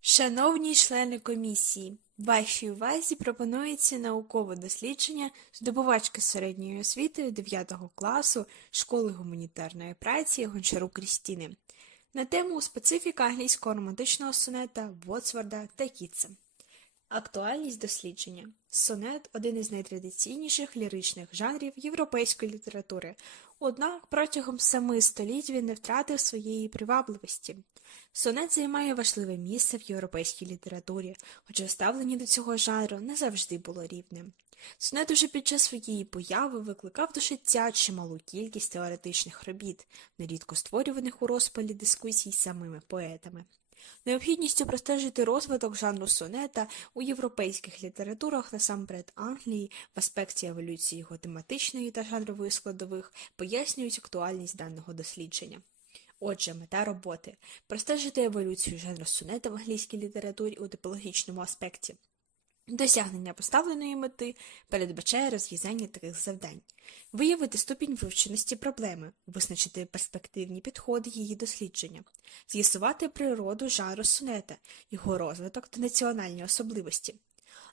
Шановні члени комісії, вашій увазі пропонується наукове дослідження здобувачки середньої освіти 9 класу школи гуманітарної праці Гончару Крістіни на тему специфіка англійського романтичного сонета Вотсворда та Кітса. Актуальність дослідження. Сонет один із найтрадиційніших ліричних жанрів європейської літератури, однак протягом семи століть він не втратив своєї привабливості. Сонет займає важливе місце в європейській літературі, хоча ставлення до цього жанру не завжди було рівним. Сонет уже під час своєї появи викликав до життя чималу кількість теоретичних робіт, нерідко створюваних у розпалі дискусій самими поетами. Необхідністю простежити розвиток жанру сонета у європейських літературах насамперед Англії в аспекті еволюції його тематичної та жанрової складових пояснюють актуальність даного дослідження. Отже, мета роботи простежити еволюцію жанру сонета в англійській літературі у типологічному аспекті. Досягнення поставленої мети передбачає розв'язання таких завдань, виявити ступінь вивченості проблеми, визначити перспективні підходи її дослідження, з'ясувати природу жанру сонета, його розвиток та національні особливості,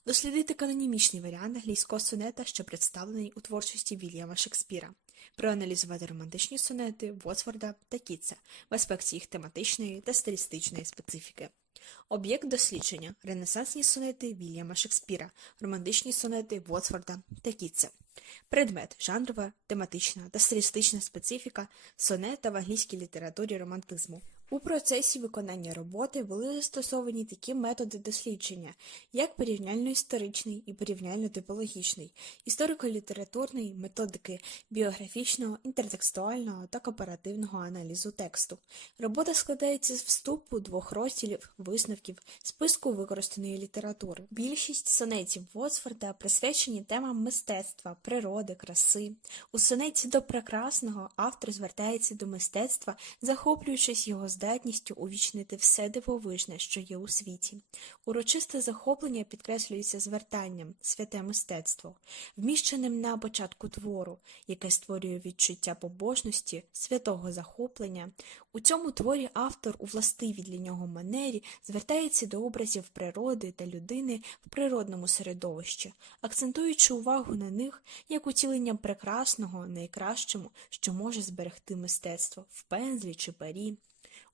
дослідити канонімічний варіант англійського сонета, що представлений у творчості Вільяма Шекспіра, проаналізувати романтичні сонети Вотсворда та Кітса в аспекті їх тематичної та стилістичної специфіки. Об'єкт дослідження Ренесансні сонети Вільяма Шекспіра, романтичні сонети Вотсфорда та Кітса. Предмет жанрова, тематична та стилістична специфіка сонета в англійській літературі романтизму. У процесі виконання роботи були застосовані такі методи дослідження, як порівняльно-історичний і порівняльно-типологічний, історико-літературний, методики біографічного, інтертекстуального та кооперативного аналізу тексту. Робота складається з вступу двох розділів, висновків, списку використаної літератури. Більшість сонетів Вотсфорда присвячені темам мистецтва, природи, краси. У сонеті до прекрасного автор звертається до мистецтва, захоплюючись його здатністю увічнити все дивовижне, що є у світі. Урочисте захоплення підкреслюється звертанням, святе мистецтво, вміщеним на початку твору, яке створює відчуття побожності, святого захоплення. У цьому творі автор у властивій для нього манері звертається до образів природи та людини в природному середовищі, акцентуючи увагу на них як утілення прекрасного, найкращому, що може зберегти мистецтво в пензлі чи парі.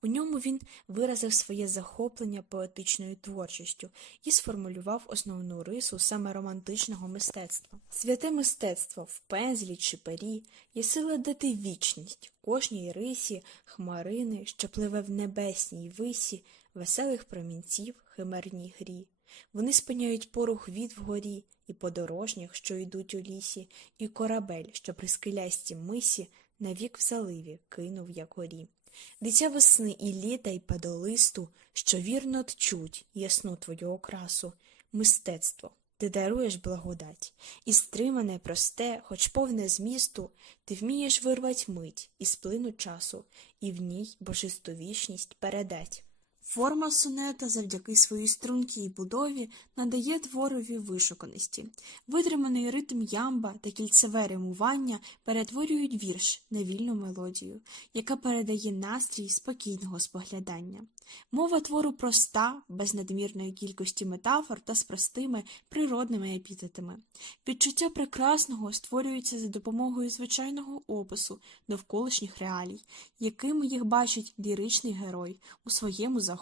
У ньому він виразив своє захоплення поетичною творчістю і сформулював основну рису саме романтичного мистецтва. Святе мистецтво в пензлі чи пері є сила дати вічність кожній рисі, хмарини, що пливе в небесній висі, веселих промінців химерній грі. Вони спиняють порух від вгорі, і подорожніх, що йдуть у лісі, і корабель, що при скелястій мисі навік в заливі кинув як горі. Дитя весни і літа, й падолисту, що вірно тчуть ясну твою окрасу, мистецтво, ти даруєш благодать, і стримане, просте, хоч повне змісту, ти вмієш вирвать мить і сплину часу, і в ній божисту вічність передать. Форма сонета завдяки своїй стрункій будові надає творові вишуканості. Витриманий ритм ямба та кільцеве римування перетворюють вірш на вільну мелодію, яка передає настрій спокійного споглядання. Мова твору проста, без надмірної кількості метафор та з простими природними епітетами. Відчуття прекрасного створюється за допомогою звичайного опису довколишніх реалій, якими їх бачить ліричний герой у своєму захопленні.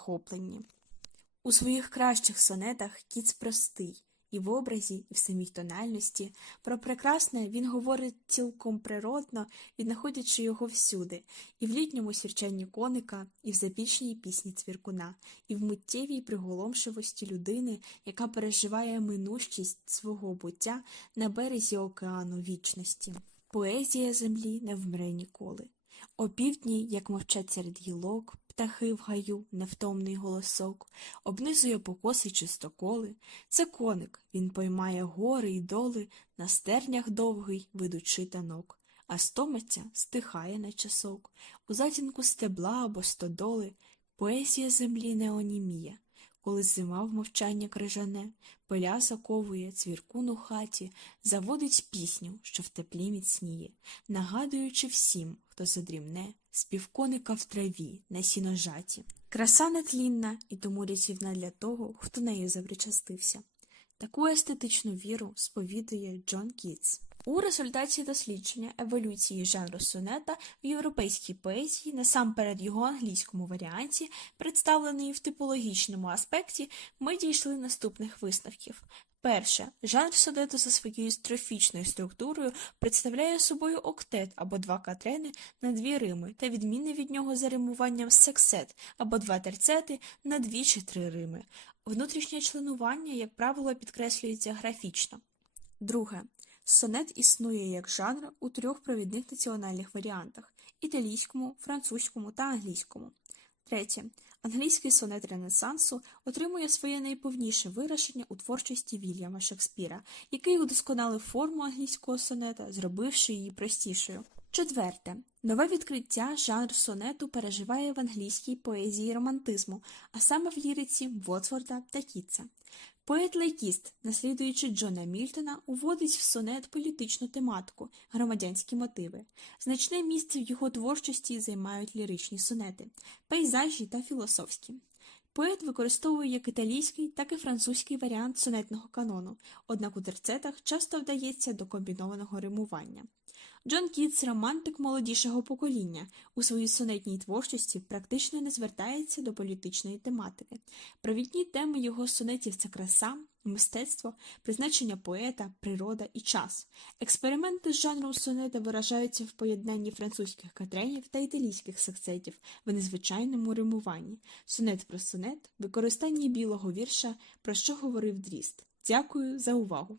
У своїх кращих сонетах кіц простий, і в образі, і в самій тональності. Про прекрасне він говорить цілком природно, віднаходячи його всюди, і в літньому сірчанні коника, і в запічній пісні цвіркуна, і в миттєвій приголомшивості людини, яка переживає минущість свого буття на березі океану вічності. Поезія землі не вмре ніколи. Опівдні, як мовчать серед гілок, птахи в гаю, невтомний голосок, обнизує покоси чистоколи. Це коник, він поймає гори й доли, на стернях довгий, ведучи танок, а стомиться, стихає на часок, у затінку стебла або стодоли, поезія землі не оніміє. Коли зима в мовчання крижане, поля заковує, цвіркун у хаті, заводить пісню, що в теплі міцніє, нагадуючи всім, хто задрімне, співконика в траві, на сіножаті. Краса нетлінна і тому рятівна для того, хто нею запричастився. Таку естетичну віру сповідує Джон Кітс. У результаті дослідження еволюції жанру сонета в європейській поезії, насамперед його англійському варіанті, представлений в типологічному аспекті, ми дійшли наступних висновків. Перше, жанр сонету за своєю строфічною структурою представляє собою октет або два катрени на дві рими та відмінне від нього за римуванням сексет або два терцети на дві чи три рими. Внутрішнє членування, як правило, підкреслюється графічно. Друге. Сонет існує як жанр у трьох провідних національних варіантах італійському, французькому та англійському. Третє. Англійський сонет Ренесансу отримує своє найповніше вираження у творчості Вільяма Шекспіра, який удосконалив форму англійського сонета, зробивши її простішою. Четверте. Нове відкриття жанр сонету переживає в англійській поезії романтизму, а саме в ліриці Вотсворда та Кітса. Поет-лайкіст, наслідуючи Джона Мільтона, уводить в сонет політичну тематику, громадянські мотиви. Значне місце в його творчості займають ліричні сонети, пейзажі та філософські. Поет використовує як італійський, так і французький варіант сонетного канону, однак у терцетах часто вдається до комбінованого римування. Джон Кітс – романтик молодішого покоління. У своїй сонетній творчості практично не звертається до політичної тематики. Провідні теми його сонетів це краса, мистецтво, призначення поета, природа і час. Експерименти з жанром сонета виражаються в поєднанні французьких катренів та італійських сексетів в незвичайному римуванні. Сонет про сонет, використанні білого вірша, про що говорив Дріст. Дякую за увагу!